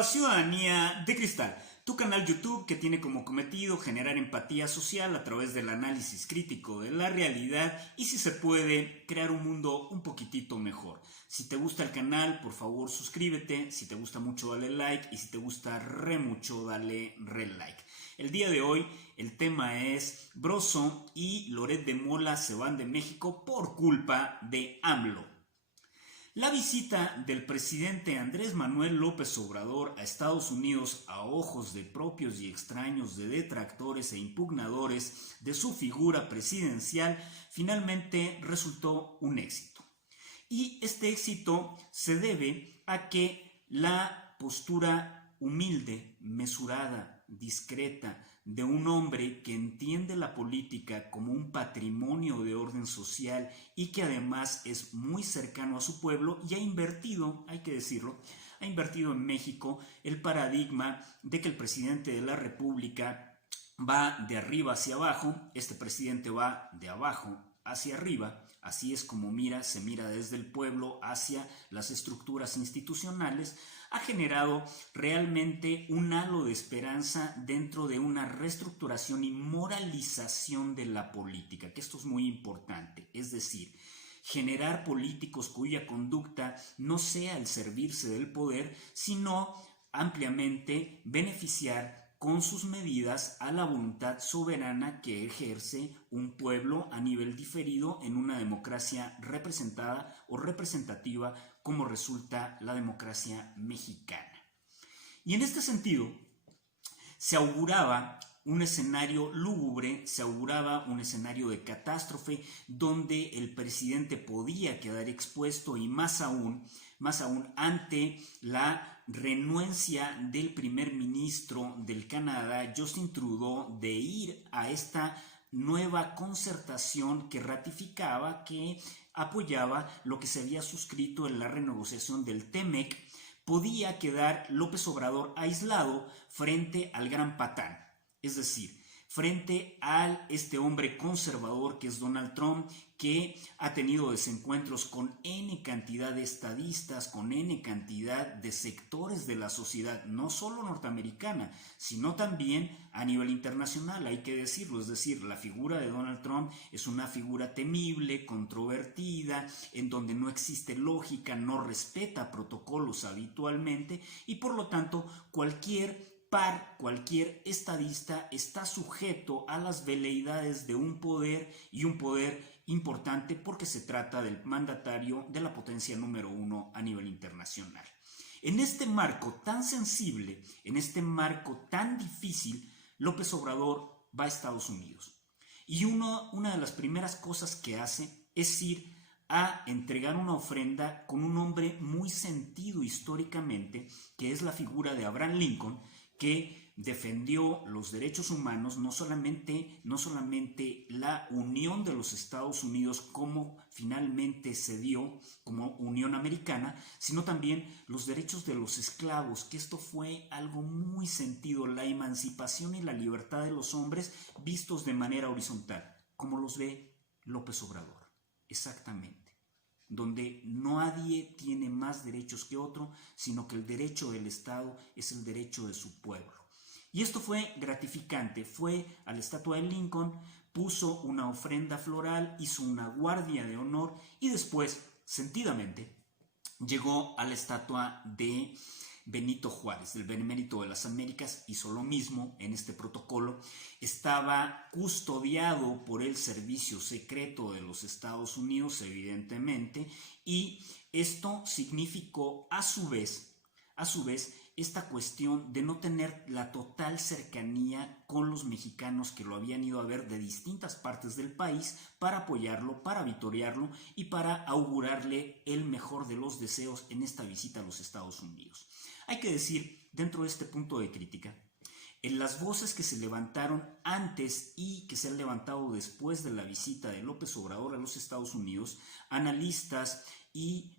a Ciudadanía de Cristal, tu canal YouTube que tiene como cometido generar empatía social a través del análisis crítico de la realidad y, si se puede, crear un mundo un poquitito mejor. Si te gusta el canal, por favor suscríbete, si te gusta mucho dale like y si te gusta re mucho dale re like. El día de hoy el tema es Broso y Loret de Mola se van de México por culpa de AMLO. La visita del presidente Andrés Manuel López Obrador a Estados Unidos a ojos de propios y extraños, de detractores e impugnadores de su figura presidencial, finalmente resultó un éxito. Y este éxito se debe a que la postura humilde, mesurada, discreta, de un hombre que entiende la política como un patrimonio de orden social y que además es muy cercano a su pueblo y ha invertido, hay que decirlo, ha invertido en México el paradigma de que el presidente de la República va de arriba hacia abajo, este presidente va de abajo hacia arriba. Así es como se mira desde el pueblo hacia las estructuras institucionales. Ha generado realmente un halo de esperanza dentro de una reestructuración y moralización de la política, que esto es muy importante. Es decir, generar políticos cuya conducta no sea el servirse del poder, sino ampliamente beneficiar con sus medidas a la voluntad soberana que ejerce un pueblo a nivel diferido en una democracia representada o representativa como resulta la democracia mexicana. Y en este sentido, se auguraba un escenario lúgubre, se auguraba un escenario de catástrofe donde el presidente podía quedar expuesto y más aún ante la renuencia del primer ministro del Canadá, Justin Trudeau, de ir a esta nueva concertación que ratificaba, que apoyaba lo que se había suscrito en la renegociación del TEMEC. Podía quedar López Obrador aislado frente al gran patán, es decir, frente a este hombre conservador que es Donald Trump, que ha tenido desencuentros con N cantidad de estadistas, con N cantidad de sectores de la sociedad, no solo norteamericana, sino también a nivel internacional, hay que decirlo. Es decir, la figura de Donald Trump es una figura temible, controvertida, en donde no existe lógica, no respeta protocolos habitualmente y por lo tanto cualquier estadista está sujeto a las veleidades de un poder, y un poder importante porque se trata del mandatario de la potencia número 1 a nivel internacional. En este marco tan sensible, en este marco tan difícil, López Obrador va a Estados Unidos. Y una de las primeras cosas que hace es ir a entregar una ofrenda con un hombre muy sentido históricamente, que es la figura de Abraham Lincoln, que defendió los derechos humanos, no solamente la unión de los Estados Unidos como finalmente se dio como Unión Americana, sino también los derechos de los esclavos, que esto fue algo muy sentido, la emancipación y la libertad de los hombres vistos de manera horizontal, como los ve López Obrador, exactamente, donde nadie tiene más derechos que otro, sino que el derecho del Estado es el derecho de su pueblo. Y esto fue gratificante. Fue a la estatua de Lincoln, puso una ofrenda floral, hizo una guardia de honor y después, sentidamente, llegó a la estatua de Benito Juárez, del Benemérito de las Américas, hizo lo mismo en este protocolo. Estaba custodiado por el servicio secreto de los Estados Unidos, evidentemente, y esto significó a su vez, esta cuestión de no tener la total cercanía con los mexicanos que lo habían ido a ver de distintas partes del país para apoyarlo, para vitorearlo y para augurarle el mejor de los deseos en esta visita a los Estados Unidos. Hay que decir, dentro de este punto de crítica, en las voces que se levantaron antes y que se han levantado después de la visita de López Obrador a los Estados Unidos, analistas y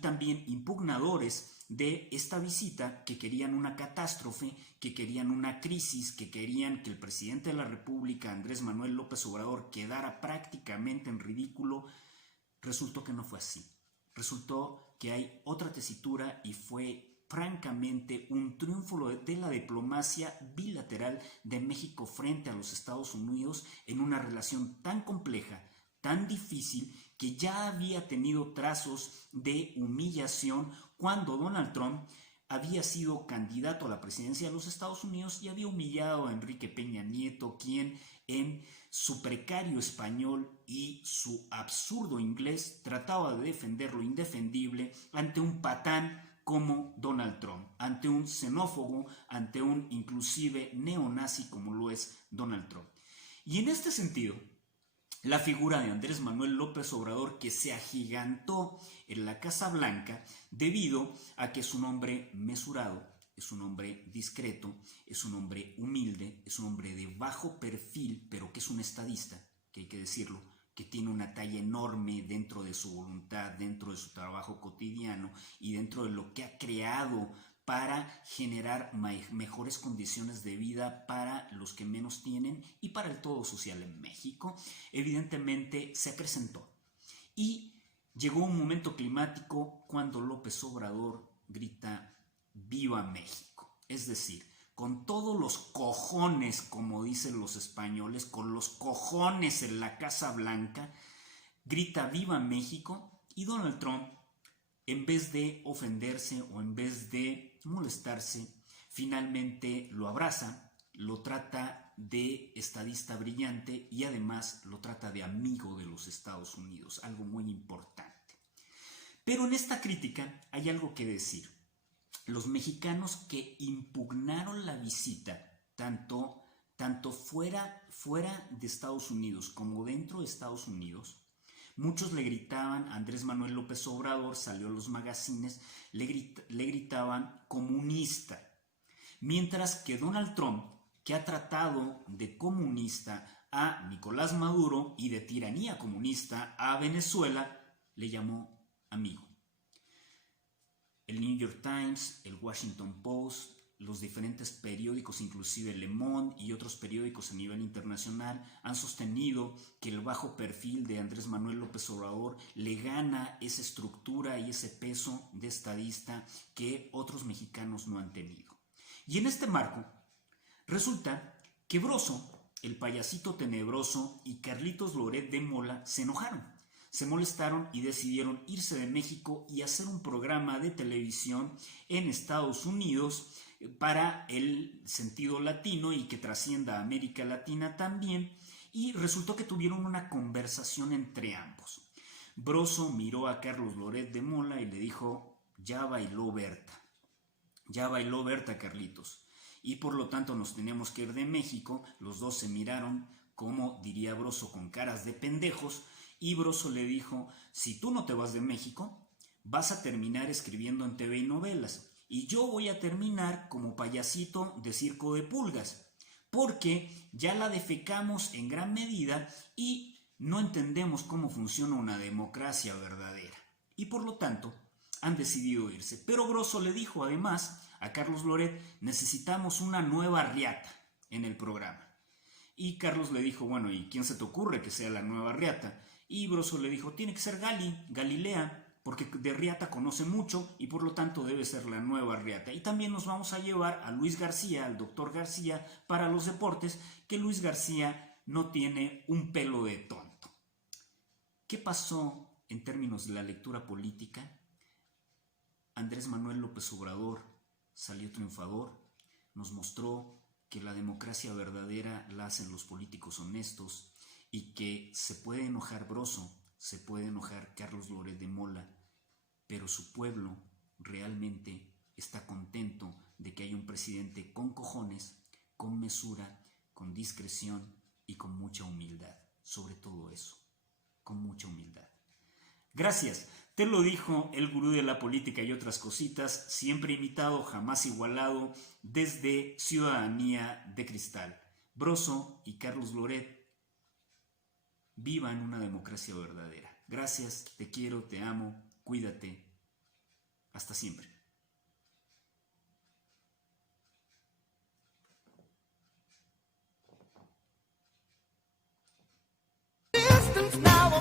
también impugnadores de esta visita, que querían una catástrofe, que querían una crisis, que querían que el presidente de la República, Andrés Manuel López Obrador, quedara prácticamente en ridículo, resultó que no fue así. Resultó que hay otra tesitura y fue francamente un triunfo de la diplomacia bilateral de México frente a los Estados Unidos en una relación tan compleja, tan difícil, que ya había tenido trazos de humillación cuando Donald Trump había sido candidato a la presidencia de los Estados Unidos y había humillado a Enrique Peña Nieto, quien en su precario español y su absurdo inglés trataba de defender lo indefendible ante un patán como Donald Trump, ante un xenófobo, ante un inclusive neonazi como lo es Donald Trump. Y en este sentido, la figura de Andrés Manuel López Obrador, que se agigantó en la Casa Blanca debido a que es un hombre mesurado, es un hombre discreto, es un hombre humilde, es un hombre de bajo perfil, pero que es un estadista, que hay que decirlo, que tiene una talla enorme dentro de su voluntad, dentro de su trabajo cotidiano y dentro de lo que ha creado para generar mejores condiciones de vida para los que menos tienen y para el todo social en México. Evidentemente se acrecentó y llegó un momento climático cuando López Obrador grita ¡Viva México! Es decir, con todos los cojones, como dicen los españoles, con los cojones en la Casa Blanca, grita ¡Viva México! Y Donald Trump, en vez de ofenderse o en vez de molestarse, finalmente lo abraza, lo trata de estadista brillante y además lo trata de amigo de los Estados Unidos, algo muy importante. Pero en esta crítica hay algo que decir. Los mexicanos que impugnaron la visita, tanto fuera de Estados Unidos como dentro de Estados Unidos, muchos le gritaban a Andrés Manuel López Obrador, salió a los magazines, le gritaban comunista. Mientras que Donald Trump, que ha tratado de comunista a Nicolás Maduro y de tiranía comunista a Venezuela, le llamó amigo. El New York Times, el Washington Post, los diferentes periódicos, inclusive Le Monde y otros periódicos a nivel internacional, han sostenido que el bajo perfil de Andrés Manuel López Obrador le gana esa estructura y ese peso de estadista que otros mexicanos no han tenido. Y en este marco, resulta que Broso, el payasito tenebroso, y Carlitos Loret de Mola se enojaron. Se molestaron y decidieron irse de México y hacer un programa de televisión en Estados Unidos para el sentido latino y que trascienda a América Latina también, y resultó que tuvieron una conversación entre ambos. Broso miró a Carlos Loret de Mola y le dijo: ya bailó Berta, Carlitos, y por lo tanto nos tenemos que ir de México. Los dos se miraron, como diría Broso, con caras de pendejos, y Broso le dijo: si tú no te vas de México, vas a terminar escribiendo en TV y novelas, y yo voy a terminar como payasito de circo de pulgas, porque ya la defecamos en gran medida y no entendemos cómo funciona una democracia verdadera. Y por lo tanto, han decidido irse. Pero Broso le dijo además a Carlos Loret: necesitamos una nueva riata en el programa. Y Carlos le dijo: bueno, ¿y quién se te ocurre que sea la nueva riata? Y Broso le dijo: tiene que ser Galilea, porque de riata conoce mucho y por lo tanto debe ser la nueva riata. Y también nos vamos a llevar a Luis García, al doctor García, para los deportes, que Luis García no tiene un pelo de tonto. ¿Qué pasó en términos de la lectura política? Andrés Manuel López Obrador salió triunfador, nos mostró que la democracia verdadera la hacen los políticos honestos y que se puede enojar Broso, se puede enojar Carlos Loret de Mola, pero su pueblo realmente está contento de que haya un presidente con cojones, con mesura, con discreción y con mucha humildad. Sobre todo eso, con mucha humildad. Gracias. Te lo dijo el gurú de la política y otras cositas, siempre imitado, jamás igualado, desde Ciudadanía de Cristal. Broso y Carlos Loret, vivan una democracia verdadera. Gracias, te quiero, te amo, cuídate. Hasta siempre. Distance now.